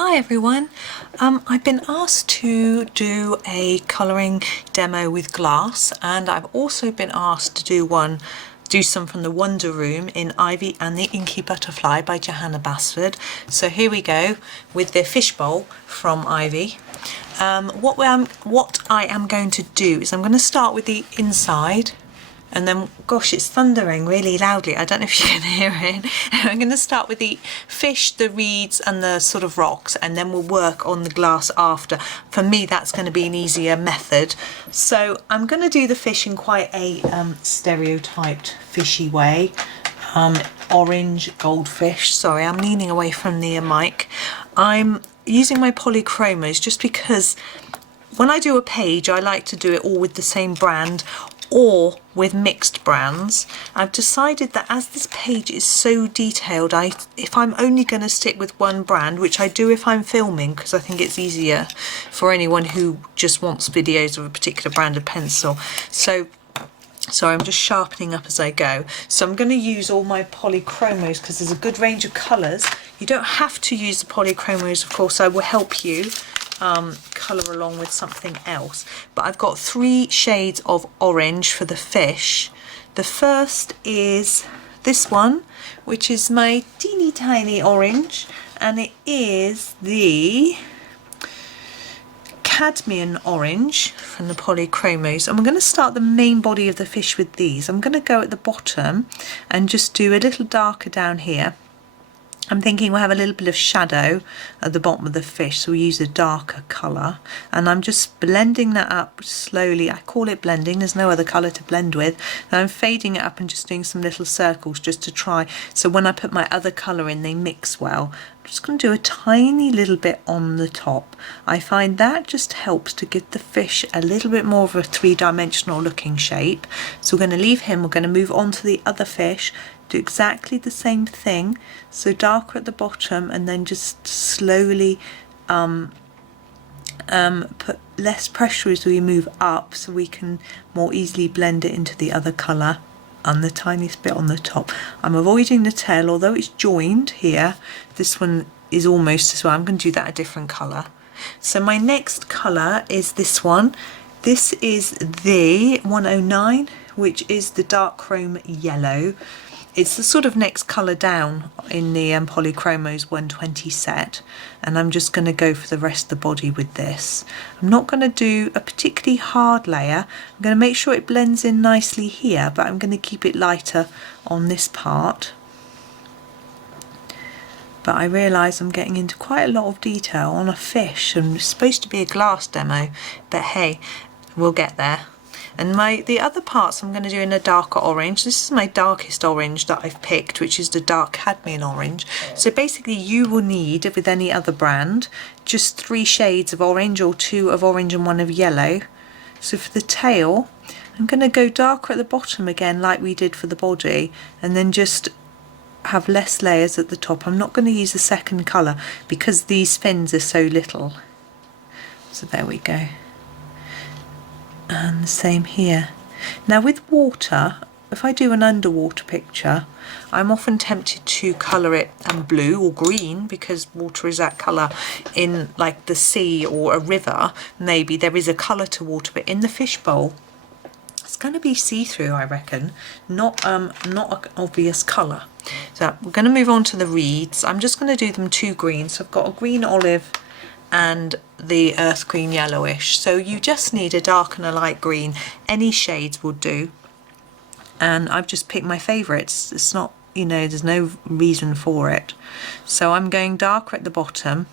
Hi everyone, I've been asked to do a colouring demo with glass, and I've also been asked to do some from the Wonder Room in Ivy and the Inky Butterfly by Johanna Basford. So here we go with the fishbowl from Ivy. What I am going to do is I'm going to start with the inside. And then, gosh, it's thundering really loudly. I don't know if you can hear it. I'm going to start with the fish, the reeds and the sort of rocks, and then we'll work on the glass after. For me, that's going to be an easier method. So I'm going to do the fish in quite a stereotyped fishy way. Orange goldfish. Sorry, I'm leaning away from the mic. I'm using my Polychromos just because when I do a page, I like to do it all with the same brand or with mixed brands. I've decided that as this page is so detailed, if I'm only going to stick with one brand, which I do if I'm filming because I think it's easier for anyone who just wants videos of a particular brand of pencil. So I'm just sharpening up as I go. So I'm going to use all my Polychromos because there's a good range of colours. You don't have to use the Polychromos, of course. I will help you colour along with something else, but I've got 3 shades of orange for the fish. The first is this one, which is my teeny tiny orange, and it is the Cadmium Orange from the Polychromos. And we're going to start the main body of the fish with these. I'm going to go at the bottom and just do a little darker down here. I'm thinking we'll have a little bit of shadow at the bottom of the fish, so we use a darker colour. And I'm just blending that up slowly. I call it blending, there's no other colour to blend with. And I'm fading it up and just doing some little circles just to try. So when I put my other colour in, they mix well. I'm just going to do a tiny little bit on the top. I find that just helps to give the fish a little bit more of a 3-dimensional looking shape. So we're going to leave him, we're going to move on to the other fish. Do exactly the same thing, so darker at the bottom and then just slowly put less pressure as we move up so we can more easily blend it into the other colour and the tiniest bit on the top. I'm avoiding the tail, although it's joined here. This one is almost as well. I'm going to do that a different colour. So my next colour is this one. This is the 109, which is the dark chrome yellow. It's the sort of next colour down in the Polychromos 120 set, and I'm just going to go for the rest of the body with this. I'm not going to do a particularly hard layer. I'm going to make sure it blends in nicely here, but I'm going to keep it lighter on this part. But I realise I'm getting into quite a lot of detail on a fish, and it's supposed to be a glass demo, but hey, we'll get there. And the other parts I'm going to do in a darker orange. This is my darkest orange that I've picked, which is the dark cadmium orange. So basically you will need, with any other brand, just 3 shades of orange or 2 of orange and 1 of yellow. So for the tail, I'm going to go darker at the bottom again like we did for the body, and then just have less layers at the top. I'm not going to use the second colour because these fins are so little. So there we go. And the same here. Now with water, if I do an underwater picture, I'm often tempted to colour it blue or green because water is that colour in like the sea or a river. Maybe there is a colour to water, but in the fishbowl it's going to be see-through, I reckon, not an obvious colour. So we're going to move on to the reeds. I'm just going to do them 2 greens. So I've got a green olive and the earth green yellowish. So you just need a dark and a light green. Any shades will do. And I've just picked my favourites. It's not, you know, there's no reason for it. So I'm going darker at the bottom.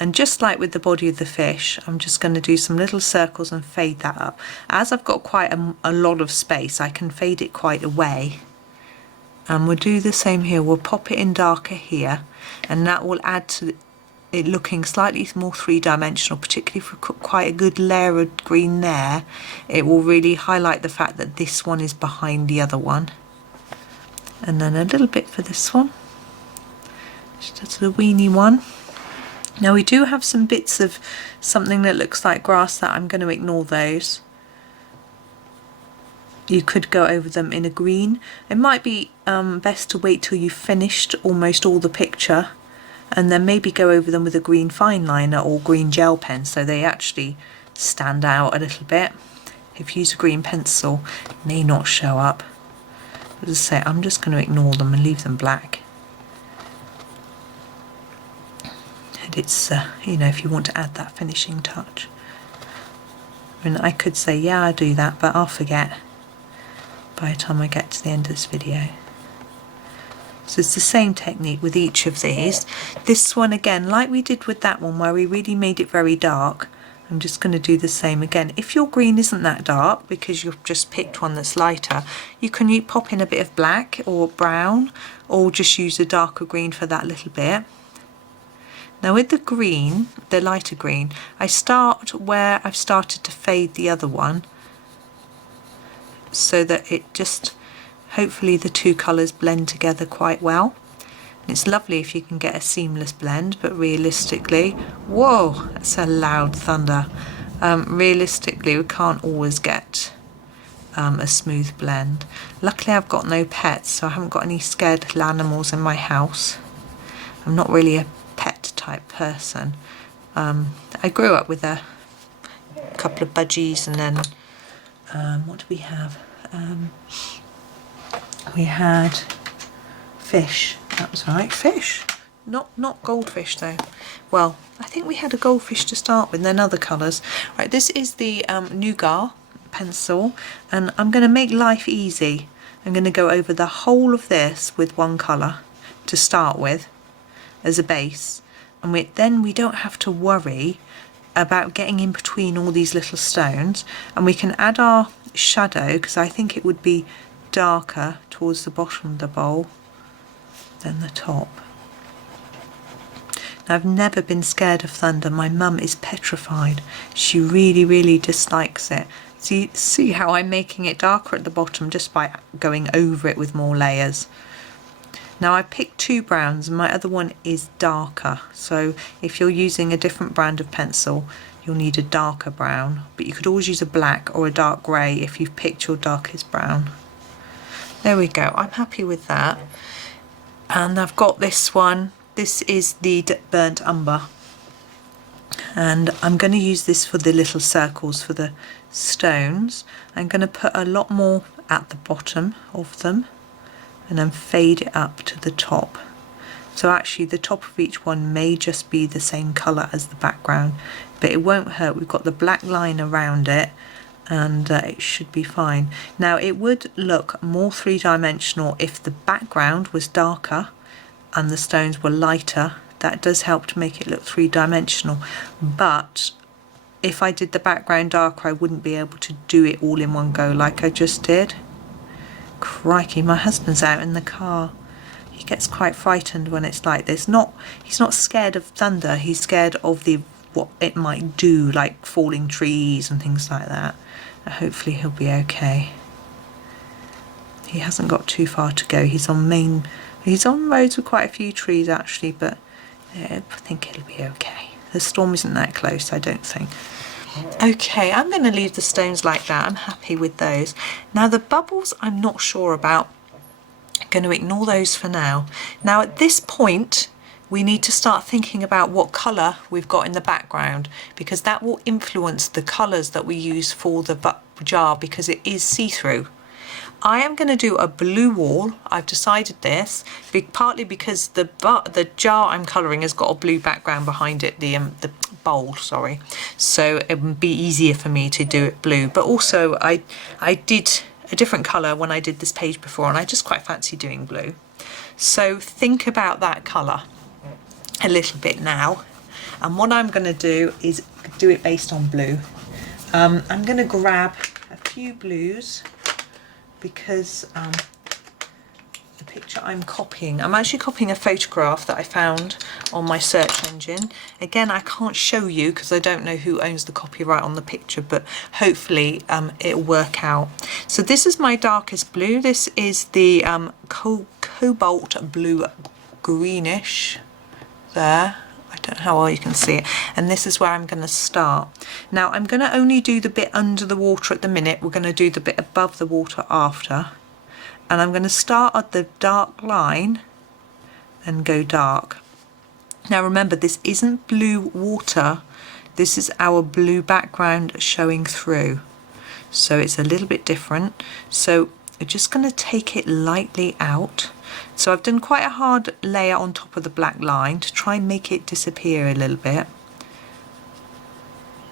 And just like with the body of the fish, I'm just going to do some little circles and fade that up. As I've got quite a lot of space, I can fade it quite away. And we'll do the same here. We'll pop it in darker here, and that will add to it looking slightly more 3-dimensional, particularly if we put quite a good layer of green there. It will really highlight the fact that this one is behind the other one. And then a little bit for this one, just a weeny one. Now we do have some bits of something that looks like grass that I'm going to ignore those. You could go over them in a green. It might be best to wait till you've finished almost all the picture and then maybe go over them with a green fine liner or green gel pen so they actually stand out a little bit. If you use a green pencil, it may not show up. As I say, I'm just going to ignore them and leave them black. And it's, you know, if you want to add that finishing touch. I mean, I could say, yeah, I do that, but I'll forget by the time I get to the end of this video. So it's the same technique with each of these. This one again, like we did with that one where we really made it very dark, I'm just going to do the same again. If your green isn't that dark because you've just picked one that's lighter, you can pop in a bit of black or brown, or just use a darker green for that little bit. Now with the green, the lighter green, I start where I've started to fade the other one so that it just, hopefully the two colours blend together quite well. And it's lovely if you can get a seamless blend, but realistically, whoa, that's a loud thunder. Realistically, we can't always get a smooth blend. Luckily I've got no pets, so I haven't got any scared little animals in my house. I'm not really a pet type person. I grew up with a couple of budgies, and then what do we have? We had fish. That was right, fish. Not goldfish though. Well, I think we had a goldfish to start with, and then other colours. Right, this is the Nougat pencil, and I'm going to make life easy. I'm going to go over the whole of this with one colour to start with as a base, and then we don't have to worry about getting in between all these little stones, and we can add our shadow, because I think it would be darker towards the bottom of the bowl than the top. Now, I've never been scared of thunder. My mum is petrified. She really dislikes it. See how I'm making it darker at the bottom just by going over it with more layers. Now I picked two browns and my other one is darker, so if you're using a different brand of pencil you'll need a darker brown, but you could always use a black or a dark grey if you've picked your darkest brown. There we go, I'm happy with that. And I've got this one. This is the Burnt Umber, and I'm going to use this for the little circles for the stones. I'm going to put a lot more at the bottom of them and then fade it up to the top. So actually the top of each one may just be the same colour as the background, but it won't hurt. We've got the black line around it, and it should be fine. Now it would look more three-dimensional if the background was darker and the stones were lighter. That does help to make it look three-dimensional, but if I did the background darker I wouldn't be able to do it all in one go like I just did. Crikey, my husband's out in the car. He gets quite frightened when it's like this. He's not scared of thunder, he's scared of what it might do, like falling trees and things like that. Hopefully he'll be okay. He hasn't got too far to go. He's on roads with quite a few trees actually, but yeah, I think it'll be okay. The storm isn't that close, I don't think. Okay, I'm going to leave the stones like that. I'm happy with those. Now the bubbles I'm not sure about. I'm going to ignore those for now. Now at this point we need to start thinking about what colour we've got in the background, because that will influence the colours that we use for the jar, because it is see-through. I am going to do a blue wall. I've decided this partly because the jar I'm colouring has got a blue background behind it, the bowl, sorry, so it would be easier for me to do it blue, but also I did a different colour when I did this page before and I just quite fancy doing blue. So think about that colour a little bit now, and what I'm going to do is do it based on blue. I'm going to grab a few blues, because the picture I'm copying, I'm actually copying a photograph that I found on my search engine. Again, I can't show you because I don't know who owns the copyright on the picture, but hopefully it'll work out. So this is my darkest blue. This is the Cobalt blue Greenish there. I don't know how well you can see it, and this is where I'm going to start. Now I'm going to only do the bit under the water at the minute. We're going to do the bit above the water after, and I'm going to start at the dark line and go dark. Now remember, this isn't blue water, this is our blue background showing through. So it's a little bit different. So I'm just going to take it lightly out. So I've done quite a hard layer on top of the black line to try and make it disappear a little bit.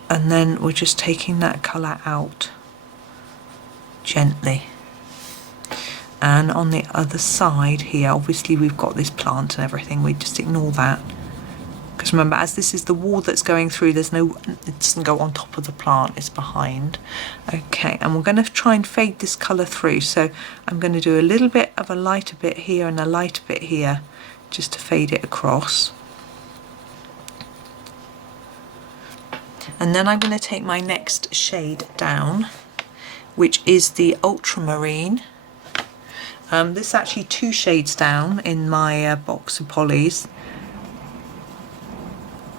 And then we're just taking that colour out gently. And on the other side here, obviously we've got this plant and everything, we just ignore that. Because remember, as this is the wall that's going through, there's no, it doesn't go on top of the plant, it's behind. Okay, and we're going to try and fade this colour through. So I'm going to do a little bit of a lighter bit here and a lighter bit here, just to fade it across. And then I'm going to take my next shade down, which is the Ultramarine. This is actually 2 shades down in my box of polys.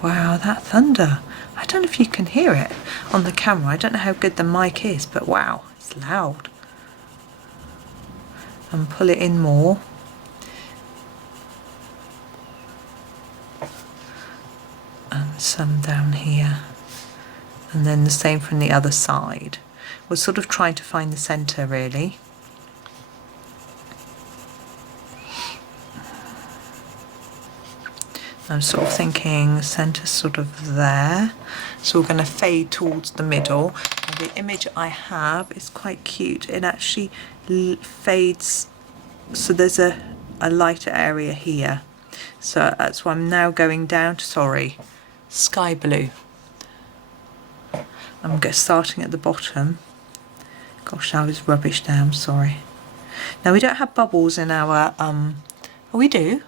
Wow, that thunder. I don't know if you can hear it on the camera. I don't know how good the mic is, but wow, it's loud. And pull it in more. And some down here. And then the same from the other side. We're sort of trying to find the centre really. I'm sort of thinking centre sort of there. So we're going to fade towards the middle. And the image I have is quite cute. It actually fades, so there's a lighter area here. So that's why I'm now going down to, sky blue. I'm starting at the bottom. Gosh, I was rubbish now, I'm sorry. Now we don't have bubbles in our, oh we do.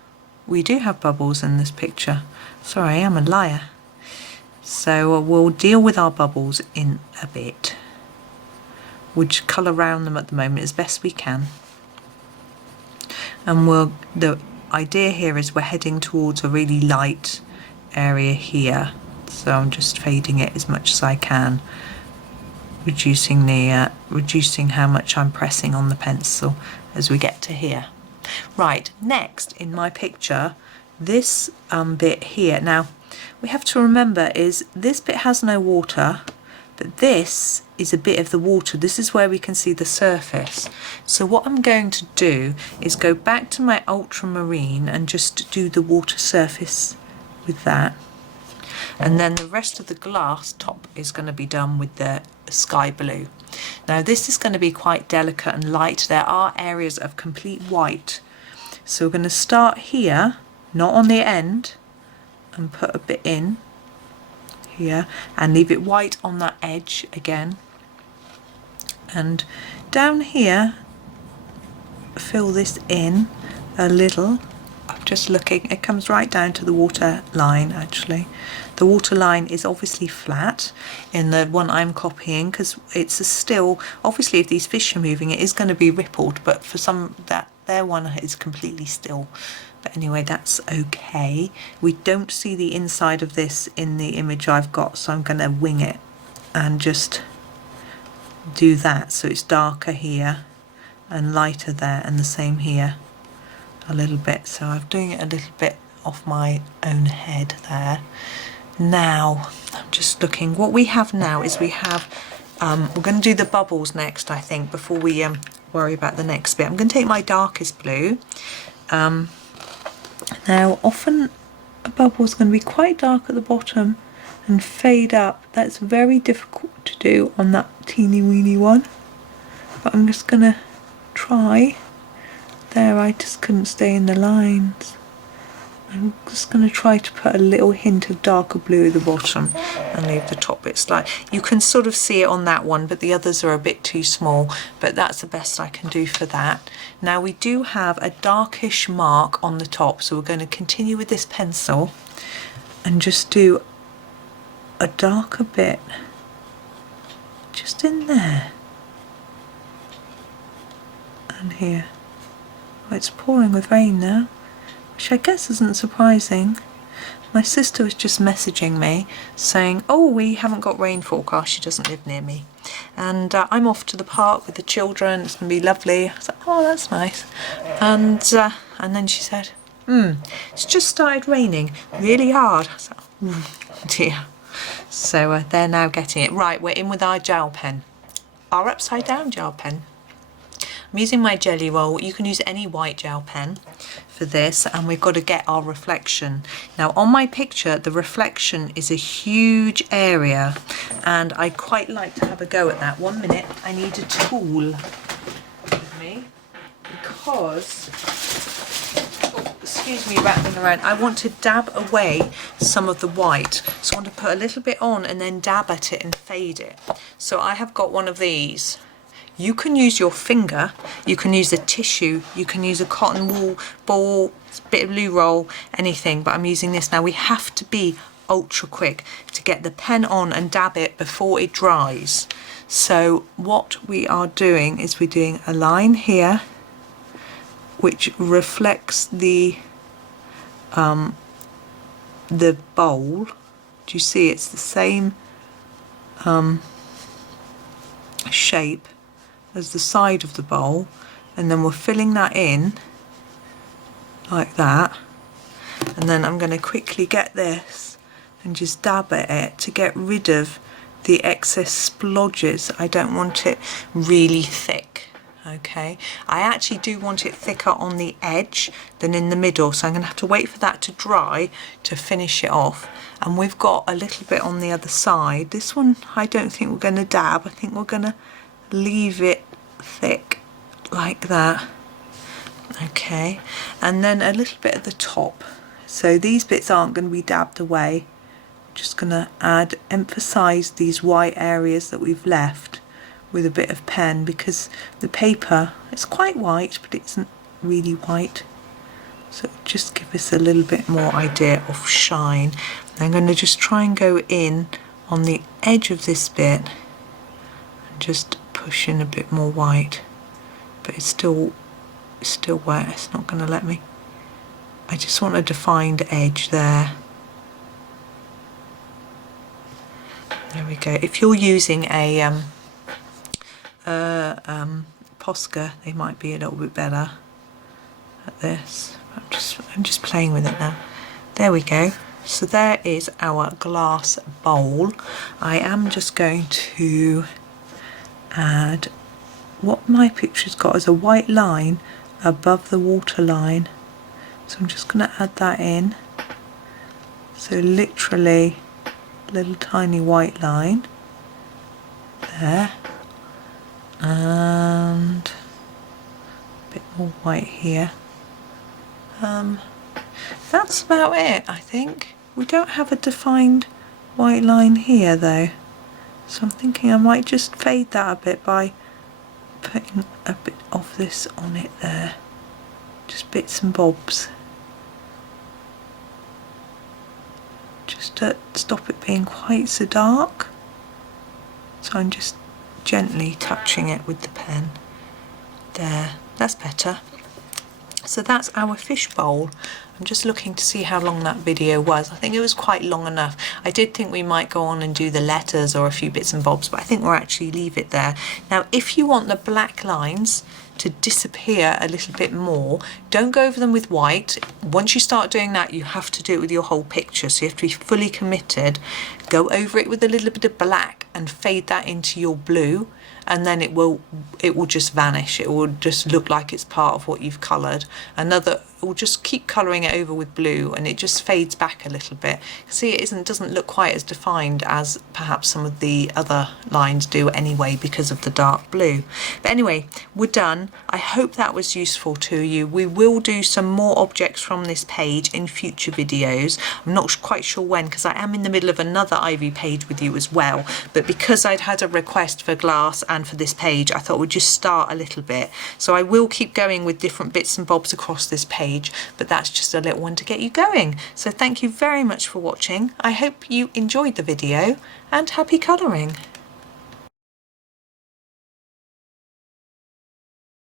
We do have bubbles in this picture. Sorry, I am a liar. So we'll deal with our bubbles in a bit. We'll just colour around them at the moment as best we can. And the idea here is we're heading towards a really light area here. So I'm just fading it as much as I can, reducing how much I'm pressing on the pencil as we get to here. Right, next in my picture, this bit here. Now, we have to remember is this bit has no water, but this is a bit of the water. This is where we can see the surface. So what I'm going to do is go back to my Ultramarine and just do the water surface with that. And then the rest of the glass top is going to be done with the sky blue. Now this is going to be quite delicate and light. There are areas of complete white. So we're going to start here, not on the end, and put a bit in here and leave it white on that edge again. And down here, fill this in a little. I'm just looking, it comes right down to the water line actually. The water line is obviously flat in the one I'm copying because it's a still, obviously if these fish are moving it is going to be rippled, but for some their one is completely still. But anyway, that's okay. We don't see the inside of this in the image I've got, so I'm going to wing it and just do that so it's darker here and lighter there, and the same here a little bit. So I'm doing it a little bit off my own head there. Now I'm just looking, what we have now is we have we're going to do the bubbles next, I think, before we worry about the next bit. I'm going to take my darkest blue. Now often a bubble is going to be quite dark at the bottom and fade up. That's very difficult to do on that teeny weeny one, but I'm just going to try. There, I just couldn't stay in the lines. I'm just going to try to put a little hint of darker blue at the bottom and leave the top bits light. You can sort of see it on that one, but the others are a bit too small, but that's the best I can do for that. Now we do have a darkish mark on the top, so we're going to continue with this pencil and just do a darker bit just in there and here. Oh, it's pouring with rain now, which I guess isn't surprising. My sister was just messaging me saying, oh, we haven't got rain forecast, she doesn't live near me. And I'm off to the park with the children, it's going to be lovely. I was like, oh, that's nice. And then she said, It's just started raining really hard. So, oh dear. So they're now getting it. Right, we're in with our gel pen. Our upside down gel pen. I'm using my Jelly Roll. You can use any white gel pen for this, and we've got to get our reflection. Now on my picture the reflection is a huge area and I quite like to have a go at that. 1 minute, I need a tool with me because, oh, excuse me rattling around, I want to dab away some of the white. So I want to put a little bit on and then dab at it and fade it. So I have got one of these. You can use your finger, you can use a tissue, you can use a cotton wool ball, bit of loo roll, anything, but I'm using this now. We have to be ultra quick to get the pen on and dab it before it dries. So what we are doing is we're doing a line here which reflects the bowl. Do you see it's the same shape as the side of the bowl, and then we're filling that in like that, and then I'm going to quickly get this and just dab at it to get rid of the excess splodges. I don't want it really thick. Okay, I actually do want it thicker on the edge than in the middle, so I'm going to have to wait for that to dry to finish it off. And we've got a little bit on the other side. This one I don't think we're going to dab, I think we're going to leave it thick like that. Okay, and then a little bit at the top. So these bits aren't going to be dabbed away. Just going to emphasize these white areas that we've left with a bit of pen, because the paper is quite white but it isn't really white, so just give us a little bit more idea of shine. I'm going to just try and go in on the edge of this bit and just push in a bit more white, but it's still wet, it's not going to let me. I just want a defined edge there. There we go. If you're using a Posca, they might be a little bit better at this. I'm just playing with it now. There we go. So there is our glass bowl. I am just going to add what my picture's got as a white line above the water line. So I'm just going to add that in. So literally a little tiny white line there. And a bit more white here. That's about it, I think. We don't have a defined white line here though, so I'm thinking I might just fade that a bit by putting a bit of this on it there, just bits and bobs, just to stop it being quite so dark. So I'm just gently touching it with the pen. There, that's better. So that's our fish bowl. I'm just looking to see how long that video was. I think it was quite long enough. I did think we might go on and do the letters or a few bits and bobs, but I think we'll actually leave it there. Now, if you want the black lines to disappear a little bit more, don't go over them with white. Once you start doing that, you have to do it with your whole picture, so you have to be fully committed. Go over it with a little bit of black and fade that into your blue, and then it will just vanish. It will just look like it's part of what you've coloured. We'll just keep colouring it over with blue, and it just fades back a little bit. See, it doesn't look quite as defined as perhaps some of the other lines do anyway because of the dark blue. But anyway, we're done. I hope that was useful to you. We will do some more objects from this page in future videos. I'm not quite sure when, because I am in the middle of another Ivy page with you as well, but because I'd had a request for glass and for this page, I thought we'd just start a little bit. So I will keep going with different bits and bobs across this page, but that's just a little one to get you going. So thank you very much for watching. I hope you enjoyed the video, and happy colouring.